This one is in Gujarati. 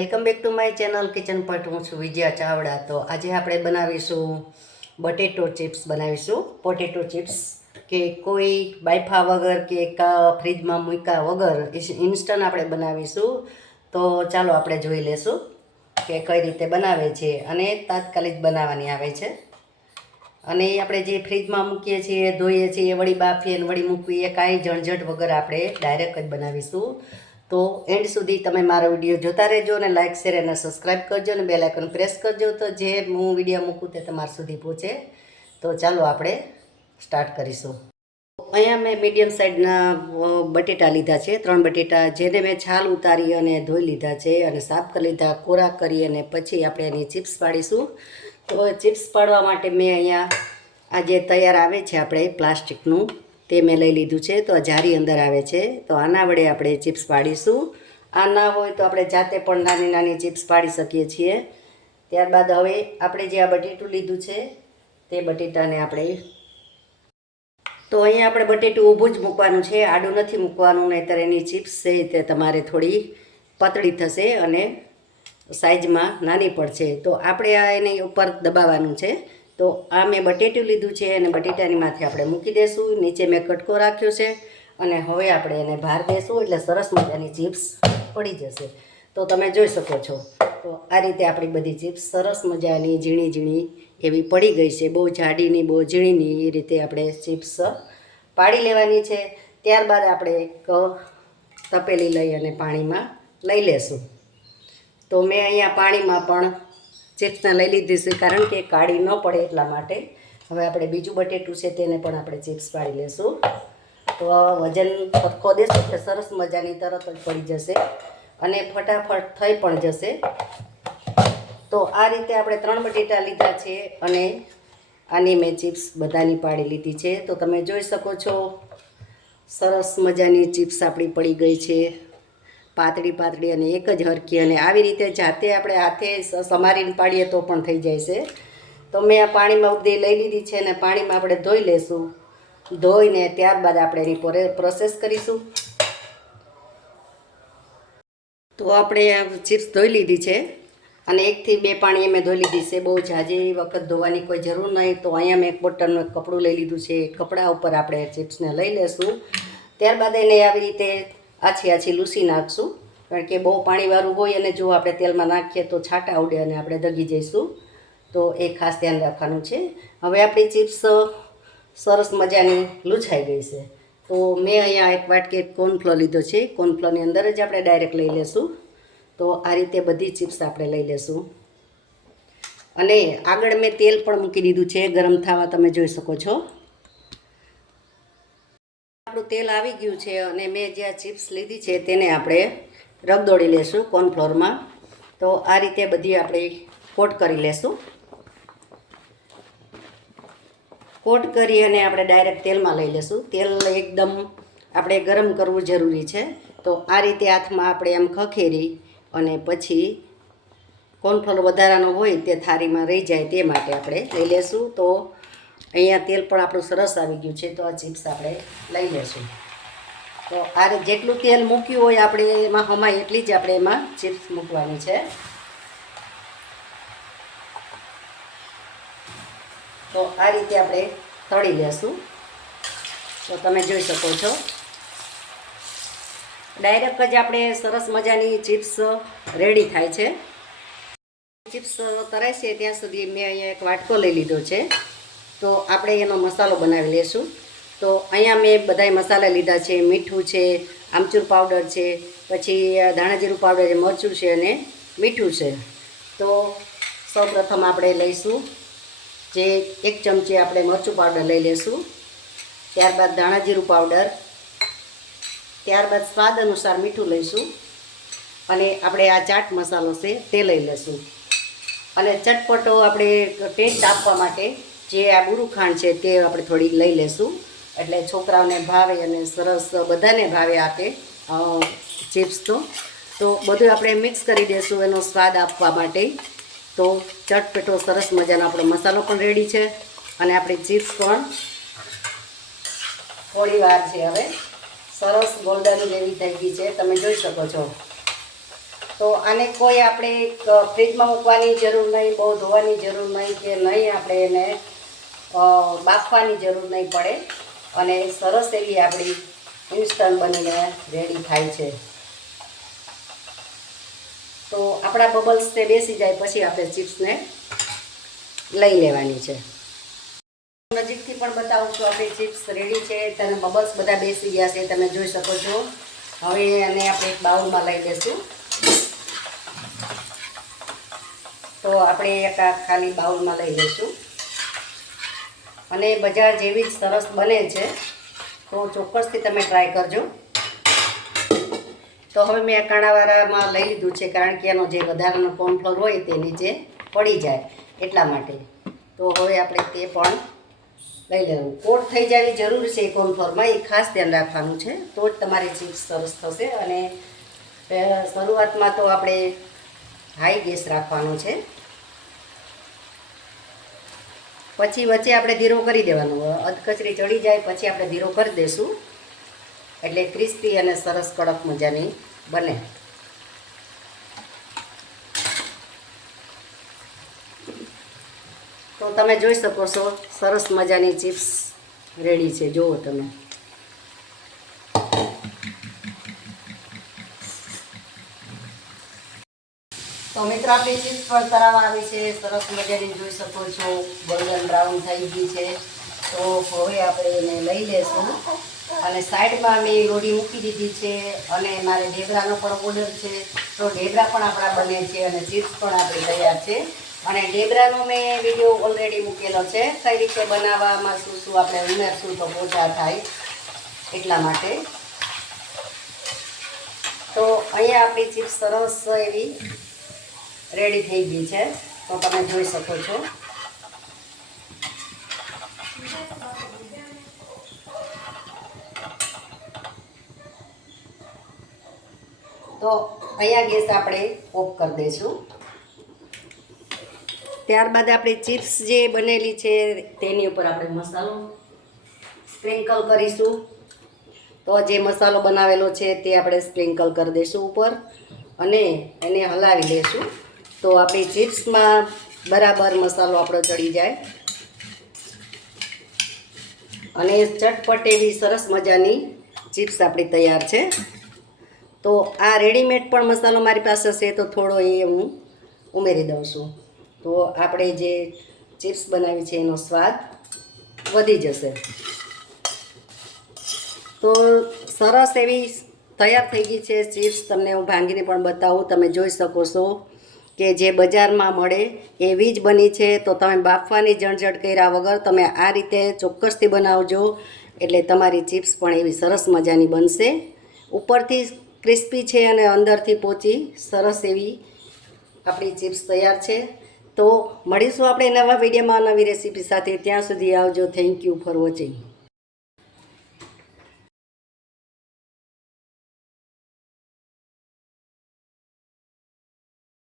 Welcome back to my channel kitchen પટ. હું છું વિજયા ચાવડા. તો આજે આપણે બનાવીશું બટેટો ચિપ્સ બનાવીશું. પોટેટો ચિપ્સ કે કોઈ બાયફા વગર કે ફ્રીજમાં મૂક્યા વગર ઇન્સ્ટન્ટ આપણે બનાવીશું. તો ચાલો આપણે જોઈ લેશું કે કઈ રીતે બનાવે છે અને તાત્કાલિક બનાવવાની આવે છે. અને આપણે જે ફ્રીજમાં મૂકીએ છીએ, ધોઈએ છીએ, વળી બાફીએ અને વળી મૂકીએ, કાંઈ ઝંઝટ વગર આપણે ડાયરેક્ટ જ બનાવીશું. તો એન્ડ સુધી તમે મારો વિડીયો જોતા રહેજો અને લાઇક શેર અને સબસ્ક્રાઈબ કરજો અને બેલ આઇકન પ્રેસ કરજો, તો જે હું વિડીયો મૂકું તે તમારા સુધી પહોંચે. તો ચાલો આપણે સ્ટાર્ટ કરીશું. અહીંયા મેં મીડિયમ સાઇઝના બટેટા લીધા છે, 3 બટેટા, જેને મેં છાલ ઉતારી અને ધોઈ લીધા છે અને સાફ કરી લીધા, કોરા કરી અને પછી આપણે એની ચિપ્સ પાડીશું. તો ચિપ્સ પાડવા માટે મેં અહીંયા આ જે તૈયાર આવે છે આપણે પ્લાસ્ટિકનું, તે મેં લઈ લીધું છે. તો આ જારી અંદર આવે છે, તો આના વડે આપણે ચિપ્સ પાડીશું. આ ના હોય તો આપણે જાતે પણ નાની નાની ચિપ્સ પાડી શકીએ છીએ. ત્યારબાદ હવે આપણે જે આ બટેટું લીધું છે તે બટેટાને આપણે, તો અહીંયા આપણે બટેટું ઊભું જ મૂકવાનું છે, આડું નથી મૂકવાનું, નહીંતર એની ચિપ્સ છે તે તમારે થોડી પતળી થશે અને સાઈઝમાં નાની પડશે. તો આપણે આ એની ઉપર દબાવવાનું છે. તો આ મેં બટેટું લીધું છે અને બટેટાની માથે આપણે મૂકી દઈશું. નીચે મેં કટકો રાખ્યો છે અને હવે આપણે એને ભાર દઈશું એટલે સરસ મજાની ચિપ્સ પડી જશે. તો તમે જોઈ શકો છો. તો આ રીતે આપણી બધી ચિપ્સ સરસ મજાની ઝીણી ઝીણી એવી પડી ગઈ છે. બહુ જાડીની, બહુ ઝીણીની, એ રીતે આપણે ચિપ્સ પાડી લેવાની છે. ત્યારબાદ આપણે એક તપેલી લઈ અને પાણીમાં લઈ લેશું. તો મેં અહીંયા પાણીમાં પણ ચિપ્સને લઈ લીધી છે, કારણ કે કાળી ન પડે એટલા માટે. હવે આપણે બીજું બટેટું છે તેને પણ આપણે ચિપ્સ પાડી લેશું. તો વજન સરખો દેશું એટલે સરસ મજાની તરત જ પડી જશે અને ફટાફટ થઈ પણ જશે. તો આ રીતે આપણે 3 બટેટા લીધા છે અને આની મેં ચિપ્સ બધાની પાડી લીધી છે. તો તમે જોઈ શકો છો સરસ મજાની ચિપ્સ આપણી પડી ગઈ છે, પાતળી પાતળી અને એક જ હરખી. અને આવી રીતે જાતે આપણે હાથે સમારીને પાડીએ તો પણ થઈ જાય છે. તો મેં આ પાણીમાં ઉધી લઈ લીધી છે અને પાણીમાં આપણે ધોઈ લેશું. ધોઈને ત્યારબાદ આપણે એની પ્રોસેસ કરીશું. તો આપણે આ ચિપ્સ ધોઈ લીધી છે અને 1 થી 2 પાણીએ મેં ધોઈ લીધી છે. બહુ ઝાઝી વખત ધોવાની કોઈ જરૂર નહીં. તો અહીંયા મેં એક બોટલનું એક કપડું લઈ લીધું છે. કપડા ઉપર આપણે ચિપ્સને લઈ લેશું. ત્યારબાદ એને આવી રીતે આછી આછી લૂસી નાખશું, કારણ કે બહુ પાણીવાળું હોય અને જો આપણે તેલમાં નાખીએ તો છાંટા ઉડે અને આપણે દગી જઈશું. તો એ ખાસ ધ્યાન રાખવાનું છે. હવે આપણી ચિપ્સ સરસ મજાની લૂછાઈ ગઈ છે. તો મેં અહીંયા એક વાટકી કોર્નફ્લોર લીધો છે. કોર્નફ્લોરની અંદર જ આપણે ડાયરેક્ટ લઈ લેશું. તો આ રીતે બધી ચિપ્સ આપણે લઈ લેશું. અને આગળ મેં તેલ પણ મૂકી દીધું છે ગરમ થવા, તમે જોઈ શકો છો. આપણું તેલ આવી ગયું છે અને મેં જે આ ચિપ્સ લીધી છે તેને આપણે રગદોળી લેશું કોર્નફ્લોરમાં. તો આ રીતે બધી આપણે કોટ કરી લેશું. કોટ કરી અને આપણે ડાયરેક્ટ તેલમાં લઈ લેશું. તેલ એકદમ આપણે ગરમ કરવું જરૂરી છે. તો આ રીતે હાથમાં આપણે એમ ખખેરી અને પછી કોર્નફ્લોર વધારાનો હોય તે થાળીમાં રહી જાય તે માટે આપણે લઈ લેશું. તો અહીંયા તેલ પણ આપણું સરસ આવી ગયું છે. તો આ ચિપ્સ આપણે લઈ લેશું. તો આ જેટલું તેલ મૂક્યું હોય આપણે એમાં હમાય એટલી જ આપણે એમાં ચિપ્સ મૂકવાની છે. તો આ રીતે આપણે તળી લેશું. તો તમે જોઈ શકો છો ડાયરેક્ટ જ આપણે સરસ મજાની ચિપ્સ રેડી થાય છે. ચિપ્સ તરાય છે ત્યાં સુધી મેં અહીંયા એક વાટકો લઈ લીધો છે. તો આપણે એનો મસાલો બનાવી લઈશું. તો અહીંયા મેં બધાય મસાલા લીધા છે. મીઠું છે, આમચૂર પાવડર છે, પછી ધાણાજીરું પાવડર છે, મરચું છે અને મીઠું છે. તો સૌપ્રથમ આપણે લઈશું જે 1 ચમચી આપણે મરચું પાવડર લઈ લઈશું. ત્યારબાદ ધાણાજીરું પાવડર, ત્યારબાદ સ્વાદ અનુસાર મીઠું લઈશું અને આપણે આ ચાટ મસાલો છે તે લઈ લઈશું. અને ચટપટો આપણે ટેસ્ટ આપવા માટે જે આ બુરું ખાંડ છે તે આપણે થોડી લઈ લઈશું, એટલે છોકરાઓને ભાવે અને સરસ બધાને ભાવે આપે ચિપ્સ. તો બધું આપણે મિક્સ કરી દઈશું એનો સ્વાદ આપવા માટે. તો ચટપટો સરસ મજાનો આપણો મસાલો પણ રેડી છે અને આપણી ચિપ્સ પણ થોડી વાર છે હવે સરસ ગોલ્ડન જેવી થઈ ગઈ છે, તમે જોઈ શકો છો. તો આને કોઈ આપણે ફ્રીજમાં મૂકવાની જરૂર નહીં, બહુ ધોવાની જરૂર નહીં, કે નહીં આપણે એને બાફવાની જરૂર નહીં પડે અને સરસ એવી આપણી ઇન્સ્ટન્ટ બનીને રેડી થાય છે. તો આપણા બબલ્સ તે બેસી જાય પછી આપણે ચિપ્સને લઈ લેવાની છે. નજીકથી પણ બતાવું છું, આપણી ચિપ્સ રેડી છે, તેને બબલ્સ બધા બેસી ગયા છે, તમે જોઈ શકો છો. હવે એને આપણે એક બાઉલમાં લઈ લઈશું. તો આપણે એક ખાલી બાઉલમાં લઈ લઈશું અને બજાર જેવી જ સરસ બને છે, તો ચોક્કસથી તમે ટ્રાય કરજો. તો હવે મેં કાણાવાળામાં લઈ લીધું છે, કારણ કે એનો જે વધારાનો કોર્નફ્લોર હોય તે નીચે પડી જાય એટલા માટે. તો હવે આપણે તે પણ લઈ લેવું. કોટ થઈ જવી જરૂર છે કોર્નફ્લોરમાં, એ ખાસ ધ્યાન રાખવાનું છે, તો જ તમારી ચિપ્સ સરસ થશે. અને શરૂઆતમાં તો આપણે હાઈ ગેસ રાખવાનો છે, પછી વચ્ચે આપણે ધીરો કરી દેવાનો. અધકચરી ચડી જાય પછી આપણે ધીરો કરી દઈશું, એટલે ક્રિસ્પી અને સરસ કડક મજાની બને. તો તમે જોઈ શકો છો, સરસ મજાની ચિપ્સ રેડી છે, જુઓ તમે. તો મિત્રો આપણી ચિપ્સ પણ તળાવવા આવી છે, સરસ મજાની જોઈ શકો છો, ગોલ્ડન બ્રાઉન થઈ ગઈ છે. તો હવે આપણે એને લઈ લેશું અને સાઈડમાં મેં લોઢી મૂકી દીધી છે અને મારે ઢેબરાનો પણ ઓર્ડર છે, તો ઢેબરા પણ આપણા બને છે અને ચિપ્સ પણ આપણી તૈયાર છે. અને ઢેબરાનો મેં વિડીયો ઓલરેડી મૂકેલો છે, કઈ રીતે બનાવવામાં શું શું આપણે ઉમેરશું તો પોચા થાય એટલા માટે. તો અહીંયા આપણી ચિપ્સ સરસ એવી રેડી થઈ ગઈ છે, તો તમે જોઈ શકો છો. તો અહીંયા ગેસ આપણે ઓફ કરી દઈશું. ત્યારબાદ આપણે ચિપ્સ જે બનેલી છે તેની ઉપર આપણે મસાલો સ્પ્રિંકલ કરીશું. તો જે મસાલો બનાવેલો છે તે આપણે સ્પ્રિંકલ કરી દઈશું ઉપર અને એને હલાવી લઈશું, તો આપણી ચિપ્સમાં બરાબર મસાલો આપણો ચડી જાય અને ચટપટ એવી સરસ મજાની ચિપ્સ આપણી તૈયાર છે. તો આ રેડીમેડ પણ મસાલો મારી પાસે છે, તો થોડો એ હું ઉમેરી દઉં છું, તો આપણે જે ચિપ્સ બનાવી છે એનો સ્વાદ વધી જશે. તો સરસ એવી તૈયાર થઈ ગઈ છે ચિપ્સ. તમને હું ભાંગીને પણ બતાવું, તમે જોઈ શકો છો કે જે બજારમાં મળે એવી જ બની છે. તો તમે બાફવાની ઝંઝટ કર્યા વગર તમે આ રીતે ચોક્કસથી બનાવજો, એટલે તમારી ચિપ્સ પણ એવી સરસ મજાની બનશે. ઉપરથી ક્રિસ્પી છે અને અંદરથી પોચી સરસ એવી આપણી ચિપ્સ તૈયાર છે. તો મળીશું આપણે નવા વિડીયોમાં નવી રેસીપી સાથે. ત્યાં સુધી આવજો. Thank you for watching.